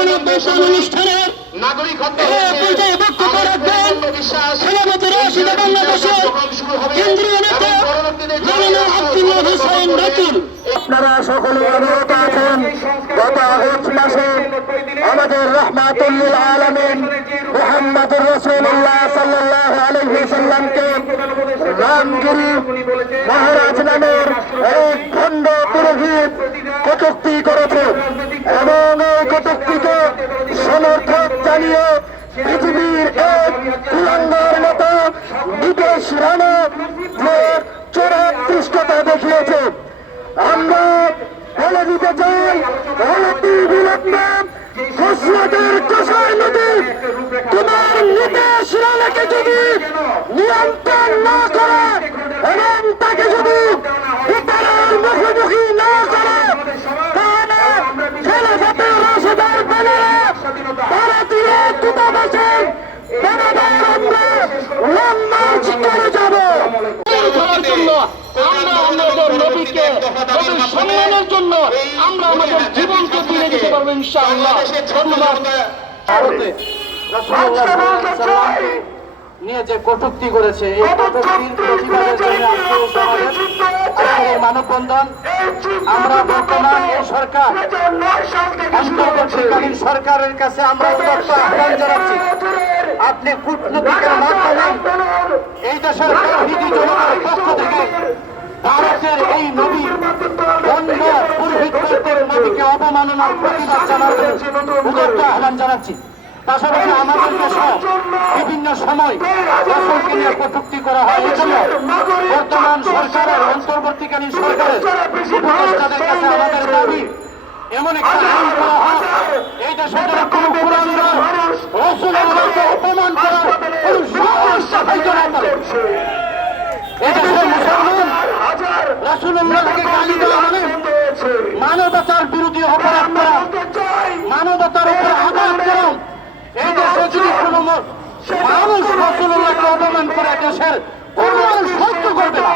মানববন্ধন অনুষ্ঠানের পর্যায়ে বক্তব্য রাখবেন সভাপতি রাশিদ বাংলাদেশের কেন্দ্রীয় নেতা মাওলানা আব্দুল্লাহ হোসেন রাতুল। আপনারা সকলে অবগত আছেন, গত আগস্ট মাসে আমাদের রাহমাতুল আলামিন মুহাম্মদুর রাসূলুল্লাহ সাল্লাল্লাহু আলাইহি ওয়াসাল্লামকে রামগিরি মহারাজ নামের এক খণ্ড পুরোহিত কটূক্তি করেছে এবং এই কটূক্তিকে সমর্থন জানিয়ে পৃথিবীর এক কুলাঙ্গার মতো বিদেশ রানা যে চরম দৃষ্টতা দেখিয়েছে। আমরা বলে দিতে চাই, অনতি বিলম্বে খসরতের কষায় নদী তোমার নির্দেশ রানাকে যদি নিয়ন্ত্রণ না করে এবং তাকে যদি বিচারের মুখোমুখি না করে, তাহলে খেলাফতে রাশেদার ব্যানারে ভারতীয় দূতাবাসের ব্যানারে আমরা লং মার্চ করে যাব। আমরা আমাদের নবীকে নবীর সম্মানের জন্য আমরা আমাদের জীবনকে তুলে দিতে পারবো ইনশাআল্লাহ। ধন্যবাদ। নিয়ে যে কটূক্তি করেছে, এই কটূক্তির প্রতিবাদের জন্য আজকের মানববন্ধন। আমরা বর্তমান এই সরকার, অন্তর্বর্তীকালীন সরকারের কাছে আমরা উদাত্ত আহ্বান জানাচ্ছি, আপনি কূটনীতিকের মাধ্যমে এই দেশের তৌহিদি জনতার পক্ষ থেকে ভারতের এই নবী অন্য পুরোহিতদের নবীকে অবমাননার প্রতিবাদ জানাবেন উদাত্ত আহ্বান জানাচ্ছি। পাশাপাশি আমাদের দেশে বিভিন্ন সময় রাসূলকে নিয়ে কটূক্তি করা হয়। এজন্য বর্তমান সরকারের, অন্তর্বর্তীকালীন সরকারের উপদেষ্টাদের কাছে আমাদের দাবি, এমন একটা আইন করা হয় এই দেশের জন্য কোন কুলাঙ্গার রাসূলুল্লাহকে অপমান করার কোন সাহস দেখাইতে না পারে। এই দেশের মুসলমান রাসূলুল্লাহকে গালি দেওয়া মানে মানবতার বিরোধী অপরাধ করা, মানবতার উপর আঘাত করা। এই দেশে যদি কোন মানুষ রাসূলুল্লাহকে অপমান করে, দেশের কোন মানুষ সহ্য করবে না।